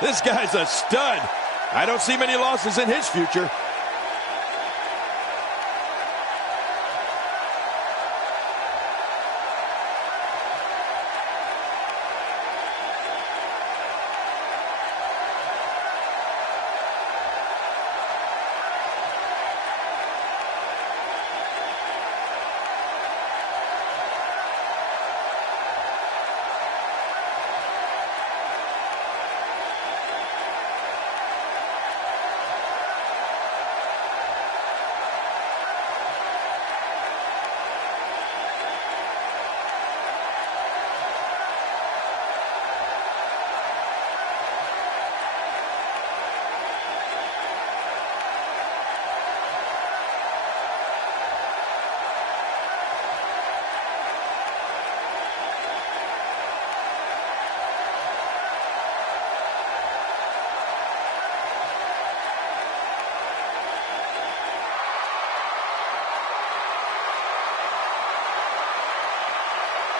This guy's a stud. I don't see many losses in his future.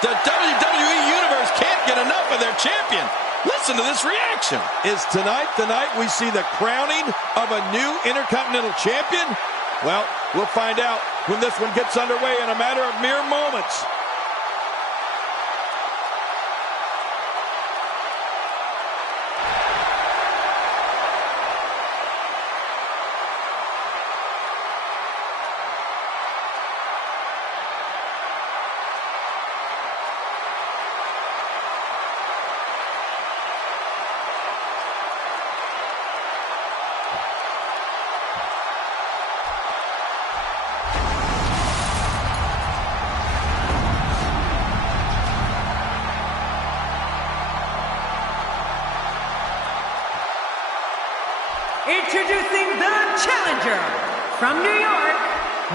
The WWE Universe can't get enough of their champion. Listen to this reaction. Is tonight the night we see the crowning of a new Intercontinental Champion? Well, we'll find out when this one gets underway in a matter of mere moments. Introducing the challenger from New York,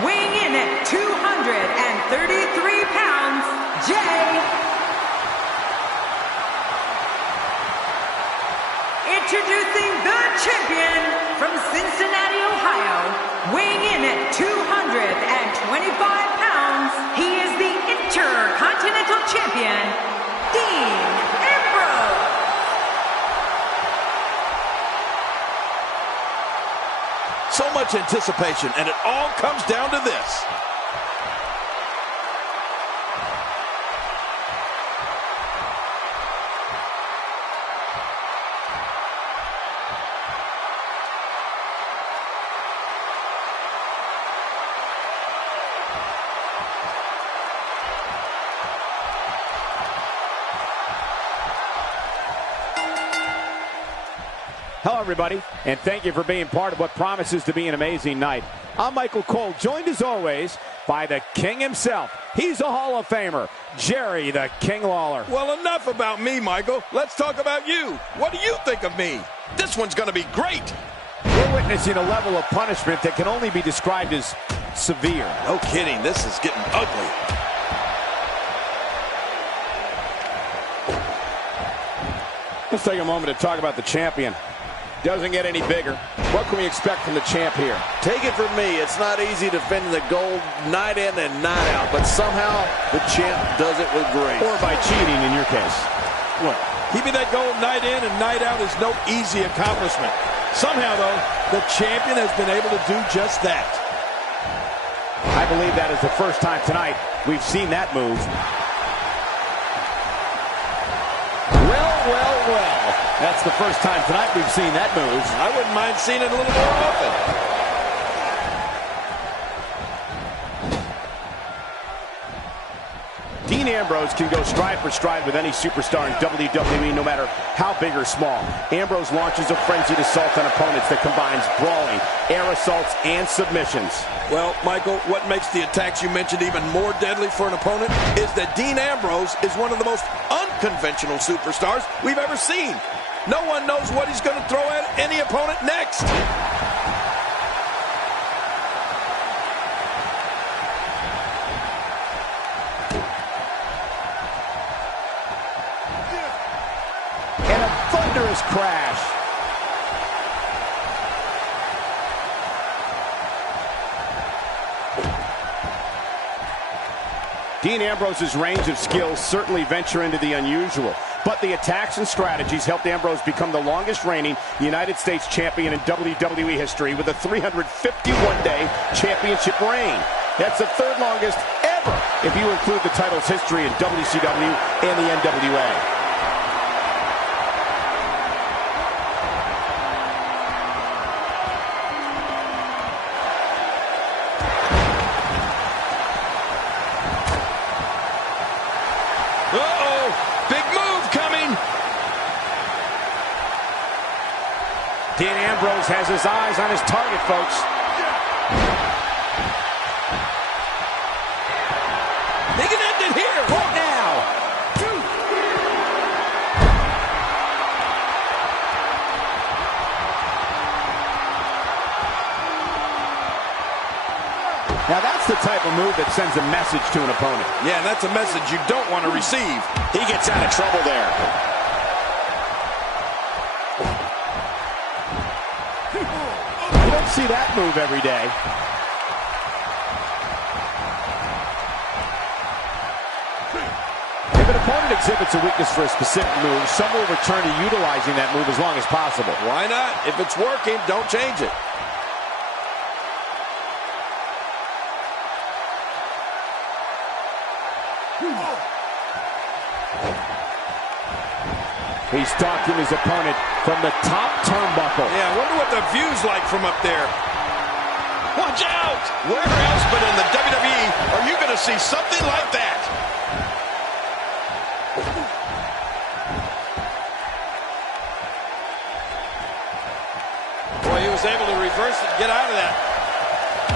weighing in at 233 pounds, Jay. Introducing the champion from Cincinnati, Ohio, weighing in at 225 pounds, he is the Intercontinental Champion, Dean Ambrose. So much anticipation, and it all comes down to this. Hello, everybody, and thank you for being part of what promises to be an amazing night. I'm Michael Cole, joined as always by the King himself. He's a Hall of Famer, Jerry the King Lawler. Well, enough about me, Michael. Let's talk about you. What do you think of me? This one's going to be great. We're witnessing a level of punishment that can only be described as severe. No kidding, this is getting ugly. Let's take a moment to talk about the champion. Doesn't get any bigger. What can we expect from the champ here? Take it from me, it's not easy defending the gold night in and night out, but somehow the champ does it with grace. Or by cheating in your case. Well, keeping that gold night in and night out is no easy accomplishment. Somehow, though, the champion has been able to do just that. I believe that is the first time tonight we've seen that move. Well. That's the first time tonight we've seen that move. I wouldn't mind seeing it a little more often. Dean Ambrose can go stride for stride with any superstar in WWE, no matter how big or small. Ambrose launches a frenzied assault on opponents that combines brawling, air assaults, and submissions. Well, Michael, what makes the attacks you mentioned even more deadly for an opponent is that Dean Ambrose is one of the most unconventional superstars we've ever seen. No one knows what he's going to throw at any opponent next. And a thunderous crash. Dean Ambrose's range of skills certainly venture into the unusual. But the attacks and strategies helped Ambrose become the longest reigning United States champion in WWE history with a 351-day championship reign. That's the third longest ever if you include the title's history in WCW and the NWA. Uh-oh, big move coming. Dean Ambrose has his eyes on his target, folks. They can end it here. Right now. Now that's the type of move that sends a message to an opponent. Yeah, and that's a message you don't want to receive. He gets out of trouble there. You don't see that move every day. If an opponent exhibits a weakness for a specific move, some will return to utilizing that move as long as possible. Why not? If it's working, don't change it. He's stalking his opponent from the top turnbuckle. Yeah, I wonder what the view's like from up there. Watch out! Where else but in the WWE are you going to see something like that? Boy, he was able to reverse it and get out of that.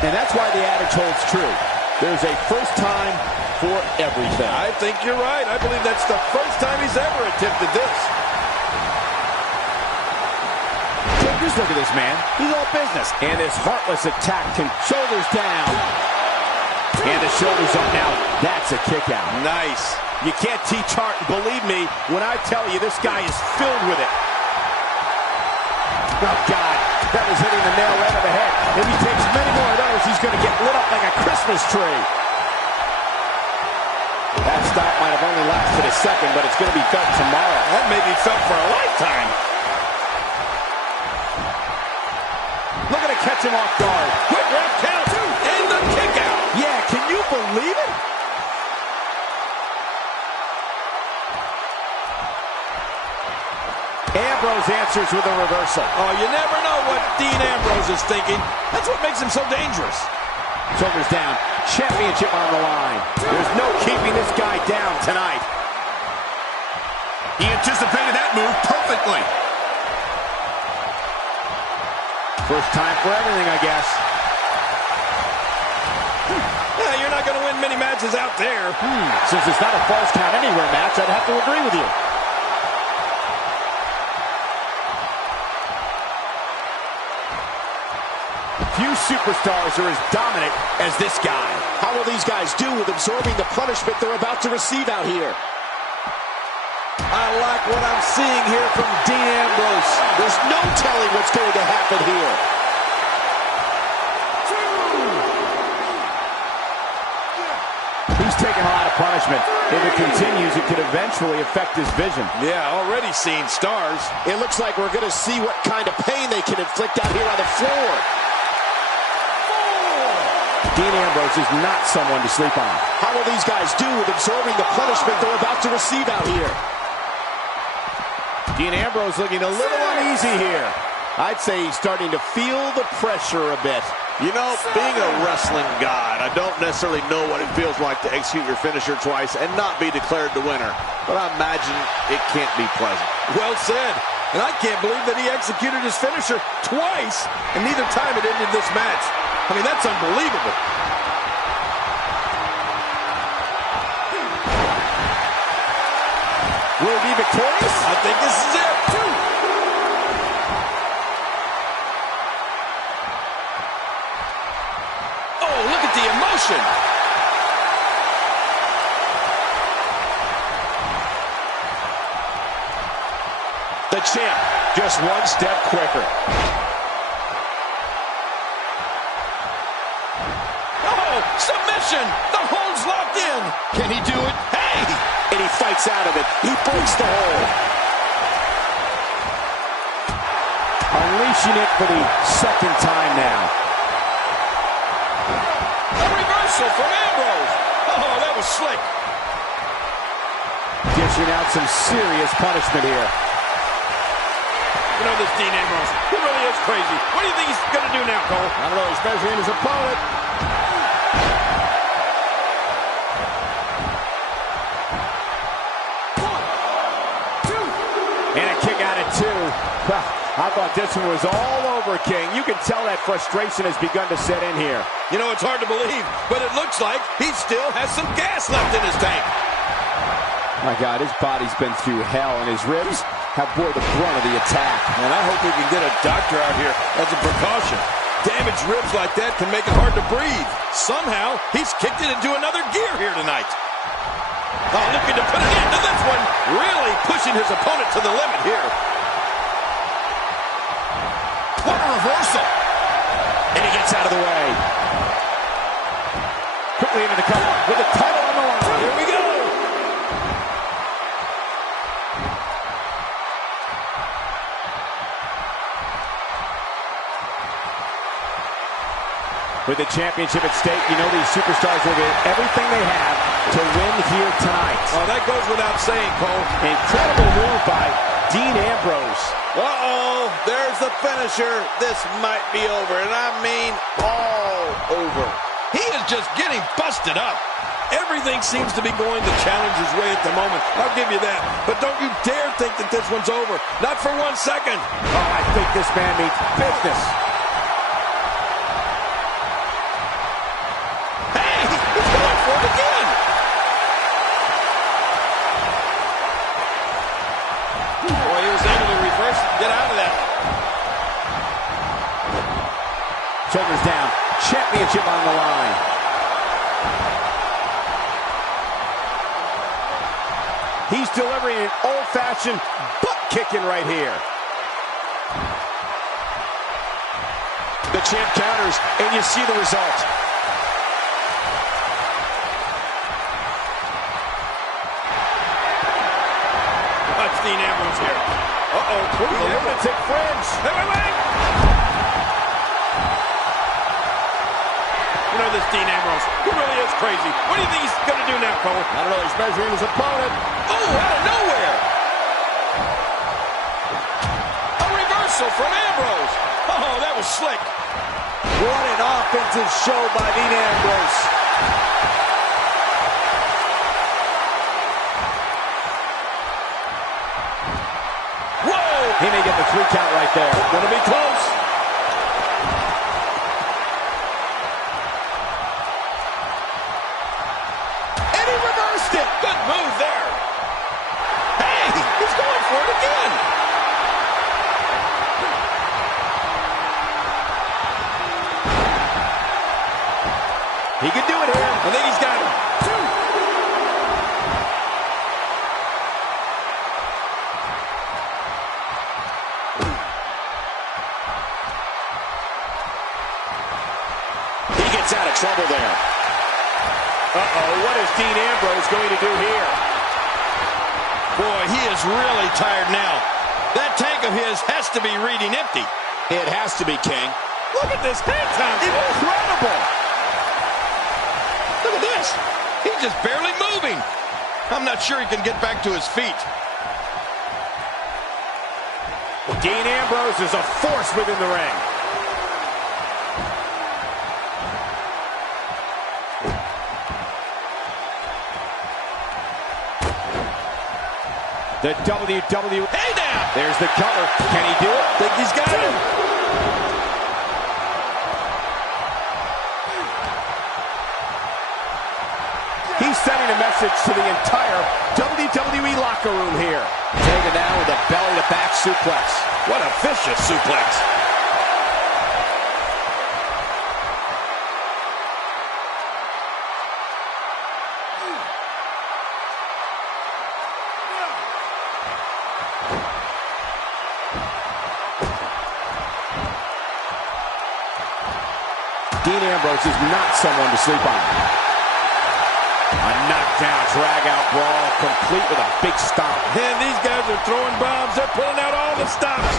And that's why the adage holds true. There's a first time for everything. I think you're right. I believe that's the first time he's ever attempted this. Just look at this man. He's all business. And his heartless attack can shoulders down. And the shoulders up now. That's a kick out. Nice. You can't teach heart. Believe me when I tell you this guy is filled with it. Oh, God. That was hitting the nail right on the head. If he takes many more of those, he's going to get lit up like a Christmas tree. That stop might have only lasted a second, but it's going to be felt tomorrow. That may be felt for a lifetime. Looking to catch him off guard. Quick ref count. And the kick out. Yeah, can you believe it? Ambrose answers with a reversal. Oh, you never know what Dean Ambrose is thinking. That's what makes him so dangerous. Shoulders down. Championship on the line. There's no keeping this guy down tonight. He anticipated that move perfectly. First time for everything, I guess. Yeah, you're not going to win many matches out there. Since it's not a false count anywhere match, I'd have to agree with you. Few superstars are as dominant as this guy. How will these guys do with absorbing the punishment they're about to receive out here? I like what I'm seeing here from Dean Ambrose. There's no telling what's going to happen here. He's taking a lot of punishment. If it continues, it could eventually affect his vision. Yeah, already seeing stars. It looks like we're going to see what kind of pain they can inflict out here on the floor. Dean Ambrose is not someone to sleep on. How will these guys do with absorbing the punishment they're about to receive out here? Dean Ambrose looking a little uneasy here. I'd say he's starting to feel the pressure a bit. You know, being a wrestling god, I don't necessarily know what it feels like to execute your finisher twice and not be declared the winner. But I imagine it can't be pleasant. Well said. And I can't believe that he executed his finisher twice, and neither time it ended this match. I mean, that's unbelievable. Will he be victorious? I think this is it. Oh, look at the emotion. The champ, just one step quicker. Oh, submission. The hold's locked in. Can he do it? Hey! Hey! And he fights out of it. He breaks the hold. Unleashing it for the second time now. A reversal from Ambrose. Oh, that was slick. Dishing out some serious punishment here. You know this Dean Ambrose, he really is crazy. What do you think he's going to do now, Cole? I don't know, he's measuring his opponent. And a kick out at 2. Well, I thought this one was all over, King. You can tell that frustration has begun to set in here. You know, it's hard to believe, but it looks like he still has some gas left in his tank. My God, his body's been through hell, and his ribs have bore the brunt of the attack. And I hope we can get a doctor out here as a precaution. Damaged ribs like that can make it hard to breathe. Somehow, he's kicked it into another gear here tonight. Oh, looking to put an end to this one. Really pushing his opponent to the limit here. What a reversal. And he gets out of the way. Quickly into the cover with the title on the line. Here we go. With the championship at stake, you know these superstars will get everything they have to win here tonight. Oh, that goes without saying, Cole. Incredible move by Dean Ambrose. Uh-oh, there's the finisher. This might be over, and I mean all over. He is just getting busted up. Everything seems to be going the challenger's way at the moment. I'll give you that. But don't you dare think that this one's over. Not for 1 second. Oh, I think this man means business. Again. Boy, he was able to reverse and get out of that. Shoulders down. Championship on the line. He's delivering an old-fashioned butt-kicking right here. The champ counters, and you see the result. Dean Ambrose here. Uh-oh. The lunatic fringe. Wait. You know this Dean Ambrose, he really is crazy. What do you think he's going to do now, Cole? I don't know. He's measuring his opponent. Oh, out of nowhere. A reversal from Ambrose. Oh, that was slick. What an offensive show by Dean Ambrose. He may get the 3 count right there. Gonna be close. And he reversed it. Good move there. Hey, he's going for it again. He can do it here. I think he's got him. Out of trouble there. Uh-oh, what is Dean Ambrose going to do here? Boy, he is really tired now. That tank of his has to be reading empty. It has to be, King. Look at this hang time. Incredible. Look at this. He's just barely moving. I'm not sure he can get back to his feet. Dean Ambrose is a force within the ring. The WWE. Hey now! There's the cover. Can he do it? Think he's got him. He's sending a message to the entire WWE locker room here. Taken down with a belly-to-back suplex. What a vicious suplex. Dean Ambrose is not someone to sleep on. A knockdown. Knockdown, drag-out brawl, complete with a big stomp. And these guys are throwing bombs. They're pulling out all the stops.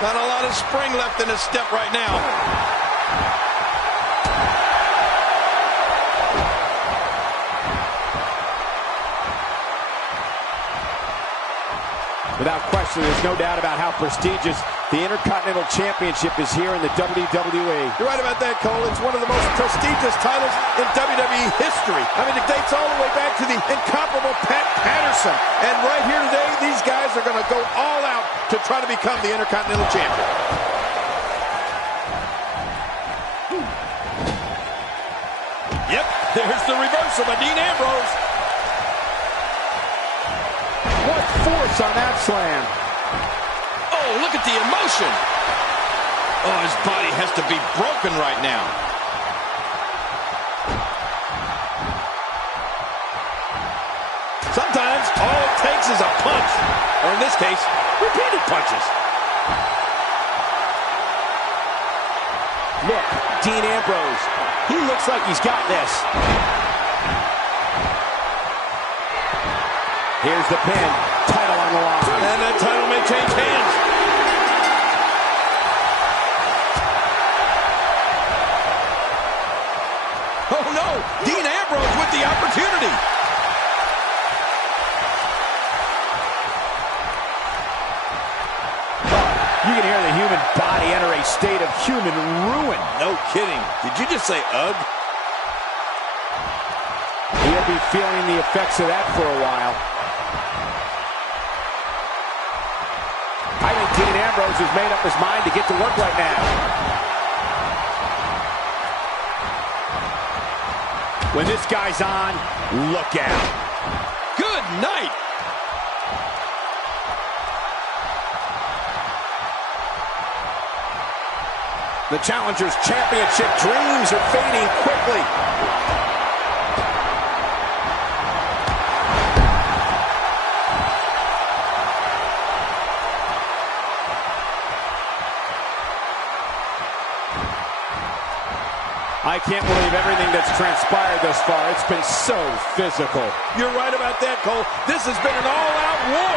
Not a lot of spring left in his step right now. Without question, there's no doubt about how prestigious the Intercontinental Championship is here in the WWE. You're right about that, Cole. It's one of the most prestigious titles in WWE history. I mean, it dates all the way back to the incomparable Pat Patterson. And right here today, these guys are going to go all out to try to become the Intercontinental Champion. Yep, there's the reversal by Dean Ambrose. What force on that slam. Oh, look at the emotion. Oh, his body has to be broken right now. Sometimes all it takes is a punch, or in this case, repeated punches. Look, Dean Ambrose, he looks like he's got this. Here's the pin, title on the line. And that title may change hands. Oh no, Dean Ambrose with the opportunity. You can hear the human body enter a state of human ruin. No kidding. Did you just say ugh? He'll be feeling the effects of that for a while. I think Dean Ambrose has made up his mind to get to work right now. When this guy's on, look out. Good night. The Challengers Championship dreams are fading quickly. I can't believe everything that's transpired thus far. It's been so physical. You're right about that, Cole. This has been an all-out war.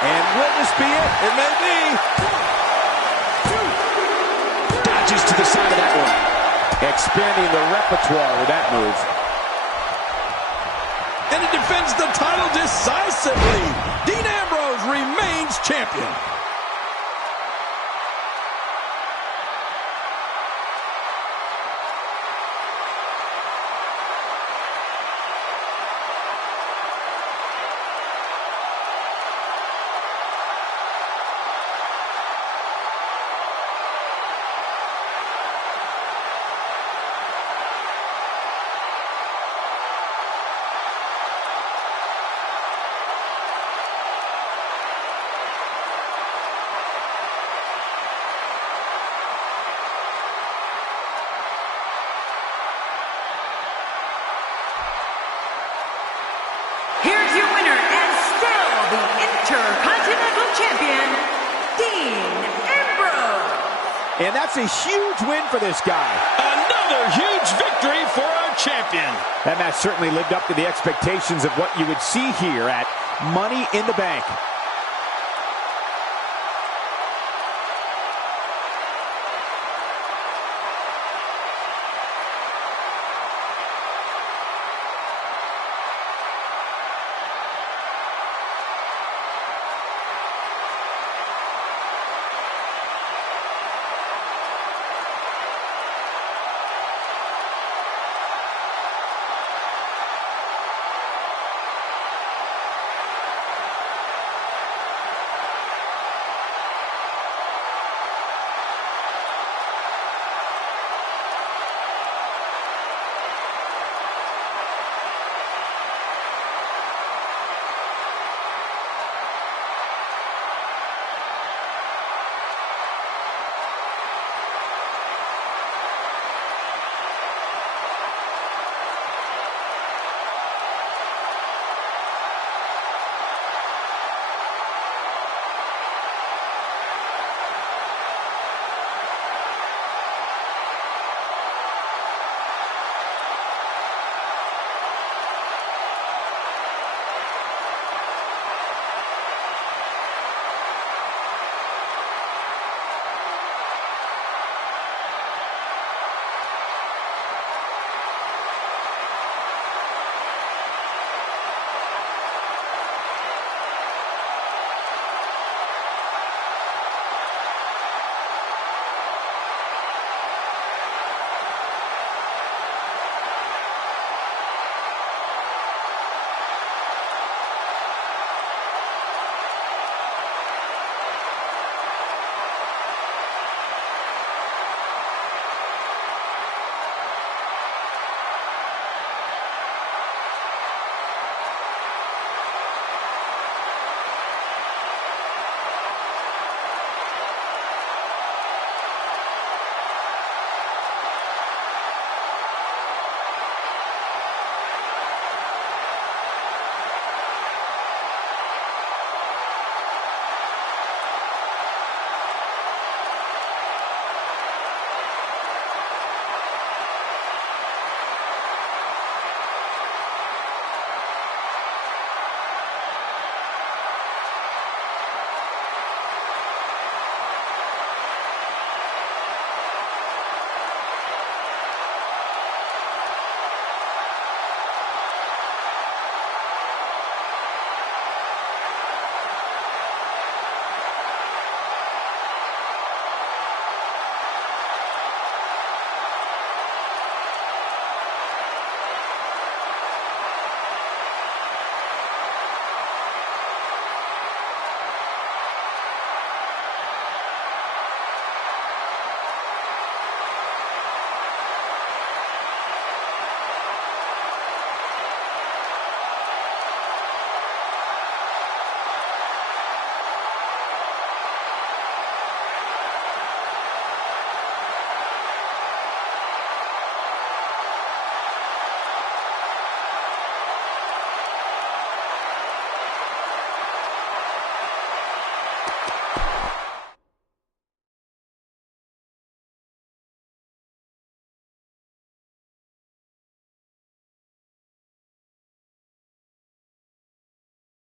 And will this be it? It may be. Dodges to the side of that one. Expanding the repertoire with that move. And he defends the title decisively. Dean Ambrose remains champion. Here's your winner and still the Intercontinental Champion, Dean Ambrose. And that's a huge win for this guy. Another huge victory for our champion. That match certainly lived up to the expectations of what you would see here at Money in the Bank.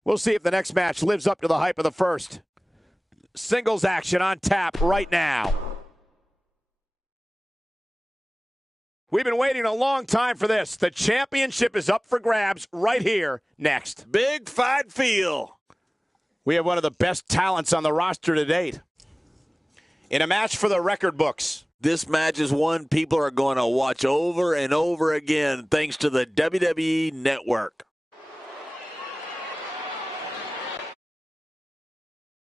We'll see if the next match lives up to the hype of the first. Singles action on tap right now. We've been waiting a long time for this. The championship is up for grabs right here next. Big fight feel. We have one of the best talents on the roster to date. In a match for the record books. This match is one people are going to watch over and over again thanks to the WWE Network.